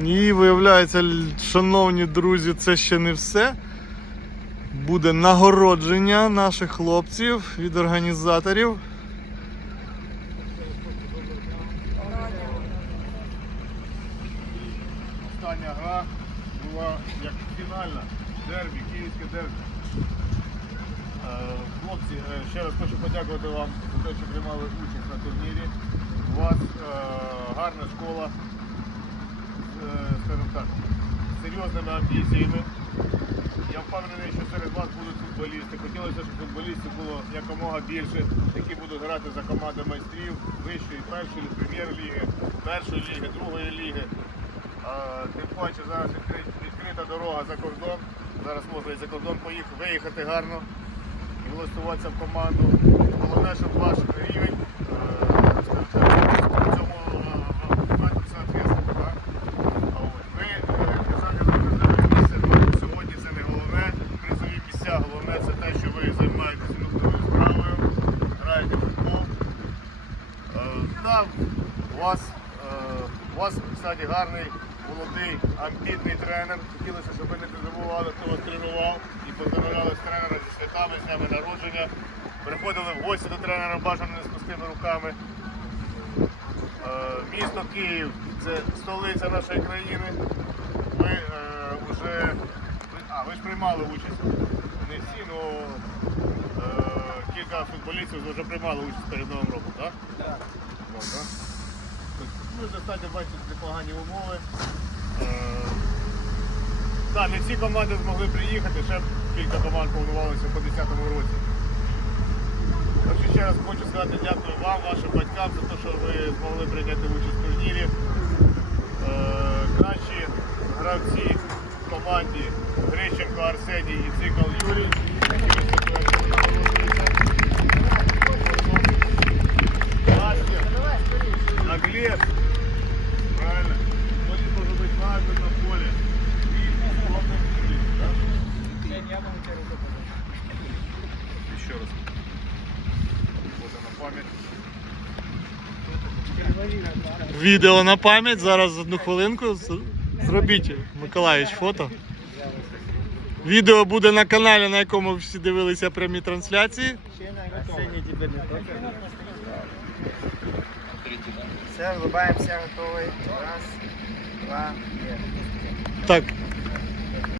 І виявляється, шановні друзі, це ще не все. Буде нагородження наших хлопців від організаторів. Остання гра була як фінальна дербі, київське дербі. Е, Хлопці, е, ще раз хочу подякувати вам за те, що приймали участь на турнірі. У вас е, гарна школа, з серйозними амбіціями. Я впевнений, що серед вас будуть футболісти. Хотілося, щоб футболістів було якомога більше, які будуть грати за команди майстрів вищої, першої прем'єр-ліги, першої ліги, другої ліги. Тим паче зараз відкрита дорога за кордон. Зараз можна і за кордон поїхати, виїхати гарно і влаштуватися в команду. Головне, щоб ваш рівень е, скажімо так, в цьому е, соответствував. так? А от Ви е, казали за призове місце, ну, сьогодні це не головне. Призові місця, головне це те, що ви займаєтеся улюбленою справою, граєте в футбол. У вас, е, у вас, кстати, гарний, молодий, амбітний тренер. Хотілося, щоб ви не забували, хто вас тренував і поздравляли з тренера зі святами, з днями народження. Приходили в гості до тренера бажано не з пустими руками. Е, Місто Київ це столиця нашої країни. Ви е, вже а, ви ж приймали участь. Не всі, але кілька футболістів вже приймали участь перед Новим роком, так? Так. Ну, достатньо бачите непогані умови. Е, Так, не всі команди змогли приїхати, ще кілька команд повнувалися по 10-му році. Так ще раз хочу сказати дякую вам, вашим батькам за те, що ви змогли прийняти участь в турнірі. Е, Кращі гравці в команді Грищенко Арсеній і Цикл память. Відео на пам'ять. Зараз одну хвилинку. Зробіть, Миколаївич, фото. Відео буде на каналі, на якому всі дивилися прямі трансляції. Все, улыбаемся, готовы. Раз, два, три. Так,